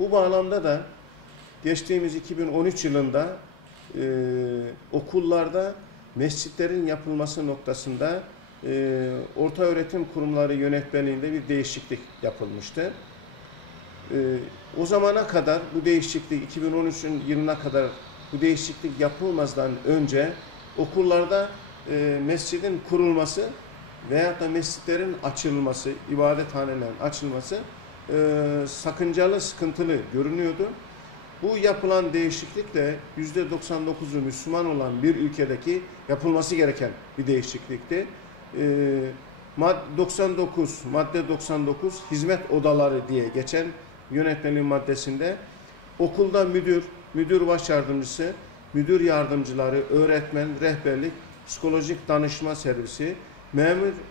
Bu bağlamda da geçtiğimiz 2013 yılında okullarda mescitlerin yapılması noktasında ortaöğretim kurumları yönetmeliğinde bir değişiklik yapılmıştı. O zamana kadar bu değişiklik, 2013'ün yılına kadar bu değişiklik yapılmazdan önce okullarda mescidin kurulması veyahut da mescitlerin açılması, ibadethanelerin açılması sakıncalı, sıkıntılı görünüyordu. Bu yapılan değişiklikle %99'u Müslüman olan bir ülkedeki yapılması gereken bir değişiklikti. Madde 99 hizmet odaları diye geçen yönetmenin maddesinde okulda müdür baş yardımcısı, müdür yardımcıları, öğretmen, rehberlik, psikolojik danışma servisi,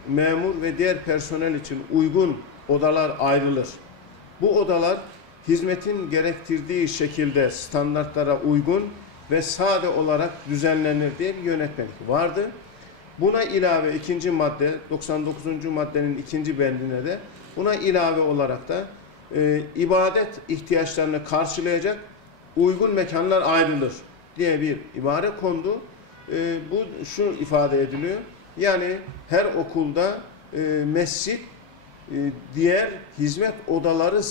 memur ve diğer personel için uygun odalar ayrılır. Bu odalar hizmetin gerektirdiği şekilde standartlara uygun ve sade olarak düzenlenir diye bir yönetmelik vardı. Buna ilave ikinci madde, 99. maddenin ikinci bendine de buna ilave olarak da ibadet ihtiyaçlarını karşılayacak uygun mekanlar ayrılır diye bir ibare kondu. Bu şu ifade ediliyor. Yani her okulda mescit diğer hizmet odaları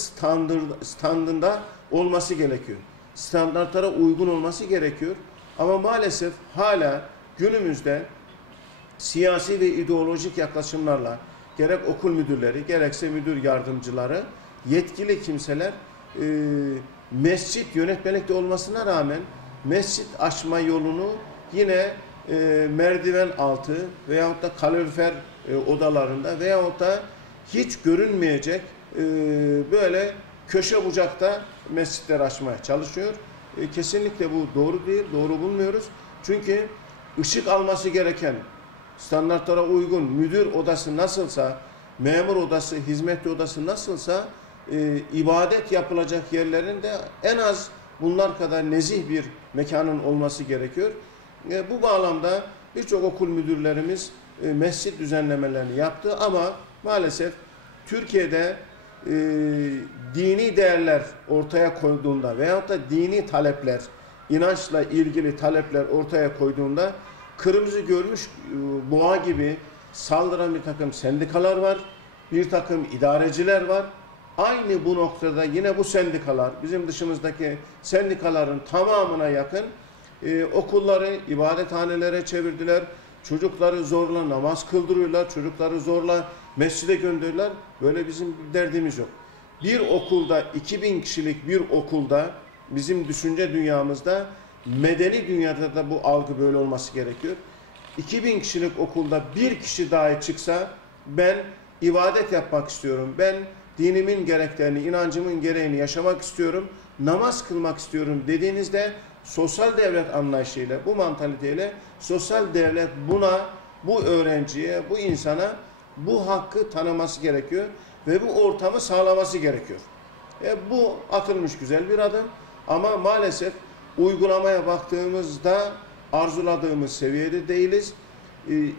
standında olması gerekiyor. Standartlara uygun olması gerekiyor. Ama maalesef hala günümüzde siyasi ve ideolojik yaklaşımlarla gerek okul müdürleri gerekse müdür yardımcıları yetkili kimseler mescit yönetmelikte olmasına rağmen mescit açma yolunu yine merdiven altı veyahut da kalorifer odalarında veyahut da hiç görünmeyecek böyle köşe bucakta mescitler açmaya çalışıyor. Kesinlikle bu doğru değil, doğru bulmuyoruz. Çünkü ışık alması gereken standartlara uygun müdür odası nasılsa, memur odası, hizmetli odası nasılsa ibadet yapılacak yerlerin de en az bunlar kadar nezih bir mekanın olması gerekiyor. Bu bağlamda birçok okul müdürlerimiz mescit düzenlemelerini yaptı ama maalesef Türkiye'de dini değerler ortaya koyduğunda veyahut da dini talepler, inançla ilgili talepler ortaya koyduğunda kırmızı görmüş boğa gibi saldıran bir takım sendikalar var, bir takım idareciler var. Aynı bu noktada yine bu sendikalar, bizim dışımızdaki sendikaların tamamına yakın okulları ibadethanelere çevirdiler. Çocukları zorla namaz kıldırıyorlar, çocukları zorla mescide gönderiyorlar. Böyle bizim bir derdimiz yok. Bir okulda, 2000 kişilik bir okulda, bizim düşünce dünyamızda, medeni dünyada da bu algı böyle olması gerekiyor. 2000 kişilik okulda bir kişi dahi çıksa, ben ibadet yapmak istiyorum, ben dinimin gereklerini, inancımın gereğini yaşamak istiyorum, namaz kılmak istiyorum dediğinizde sosyal devlet anlayışıyla, bu mantaliteyle sosyal devlet buna, bu öğrenciye, bu insana bu hakkı tanıması gerekiyor ve bu ortamı sağlaması gerekiyor. Bu atılmış güzel bir adım ama maalesef uygulamaya baktığımızda arzuladığımız seviyede değiliz.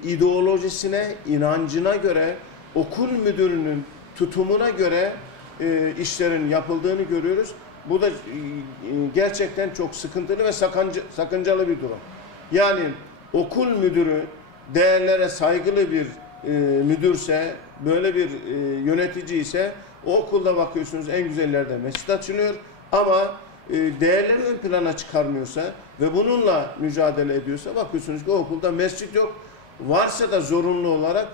İdeolojisine, inancına göre, okul müdürünün tutumuna göre işlerin yapıldığını görüyoruz. Bu da gerçekten çok sıkıntılı ve sakıncalı bir durum. Yani okul müdürü değerlere saygılı bir müdürse, böyle bir yönetici ise o okulda bakıyorsunuz en güzellerde mescit açılıyor ama değerleri ön plana çıkarmıyorsa ve bununla mücadele ediyorsa bakıyorsunuz ki o okulda mescit yok. Varsa da zorunlu olarak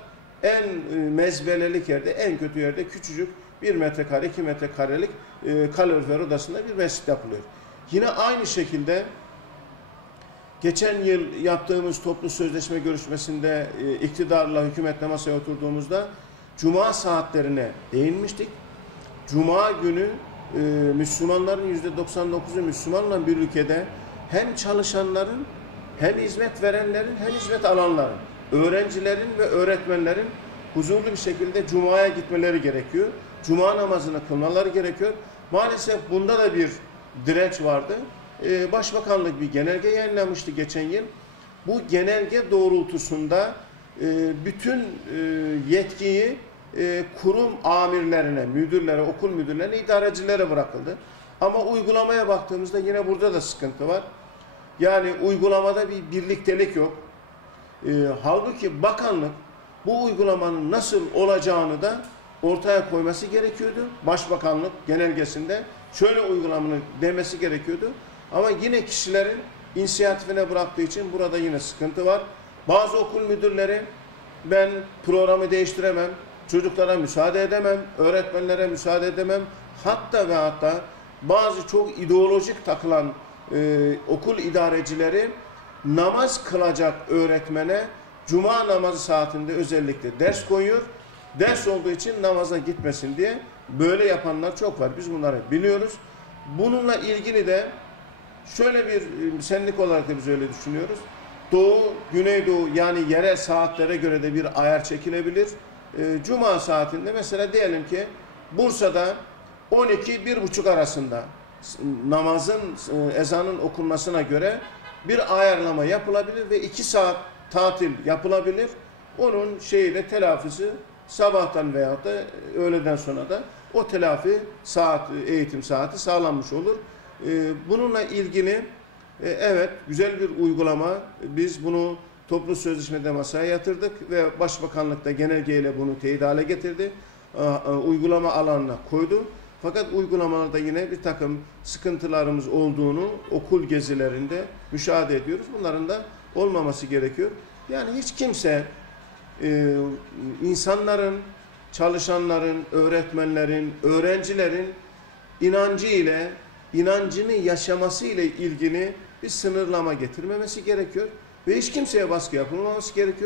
en mezbelelik yerde, en kötü yerde küçücük 1 metrekare, 2 metrekarelik kalorifer odasında bir mescit yapılıyor. Yine aynı şekilde geçen yıl yaptığımız toplu sözleşme görüşmesinde iktidarla, hükümetle masaya oturduğumuzda Cuma saatlerine değinmiştik. Cuma günü Müslümanların %99'u Müslüman olan bir ülkede hem çalışanların, hem hizmet verenlerin, hem hizmet alanların, öğrencilerin ve öğretmenlerin huzurlu bir şekilde Cuma'ya gitmeleri gerekiyor. Cuma namazını kılmaları gerekiyor. Maalesef bunda da bir direnç vardı. Başbakanlık bir genelge yayınlamıştı geçen yıl. Bu genelge doğrultusunda bütün yetkiyi kurum amirlerine, müdürlere, okul müdürlerine, idarecilere bırakıldı. Ama uygulamaya baktığımızda yine burada da sıkıntı var. Yani uygulamada bir birliktelik yok. Halbuki bakanlık bu uygulamanın nasıl olacağını da ortaya koyması gerekiyordu. Başbakanlık genelgesinde şöyle uygulamanın demesi gerekiyordu. Ama yine kişilerin inisiyatifine bıraktığı için burada yine sıkıntı var. Bazı okul müdürleri ben programı değiştiremem, çocuklara müsaade edemem, öğretmenlere müsaade edemem. Hatta ve hatta bazı çok ideolojik takılan okul idarecileri namaz kılacak öğretmene cuma namazı saatinde özellikle ders koyuyor. Ders olduğu için namaza gitmesin diye böyle yapanlar çok var. Biz bunları biliyoruz. Bununla ilgili de şöyle bir senlik olarak da biz öyle düşünüyoruz. Doğu, Güneydoğu yani yerel saatlere göre de bir ayar çekilebilir. Cuma saatinde mesela diyelim ki Bursa'da 12-1.30 arasında namazın, ezanın okunmasına göre bir ayarlama yapılabilir ve 2 saat tatil yapılabilir. Onun şeyiyle telafisi sabahtan veyahut da öğleden sonra da o telafi saat, eğitim saati sağlanmış olur. Bununla ilgili evet güzel bir uygulama. Biz bunu toplu sözleşmede masaya yatırdık ve Başbakanlık da genelgeyle bunu teyit hale getirdi. Uygulama alanına koydu. Fakat uygulamalarda yine bir takım sıkıntılarımız olduğunu okul gezilerinde müşahede ediyoruz. Bunların da olmaması gerekiyor. Yani hiç kimse insanların, çalışanların, öğretmenlerin, öğrencilerin inancı ile, inancını yaşaması ile ilgili bir sınırlama getirmemesi gerekiyor. Ve hiç kimseye baskı yapılmaması gerekiyor.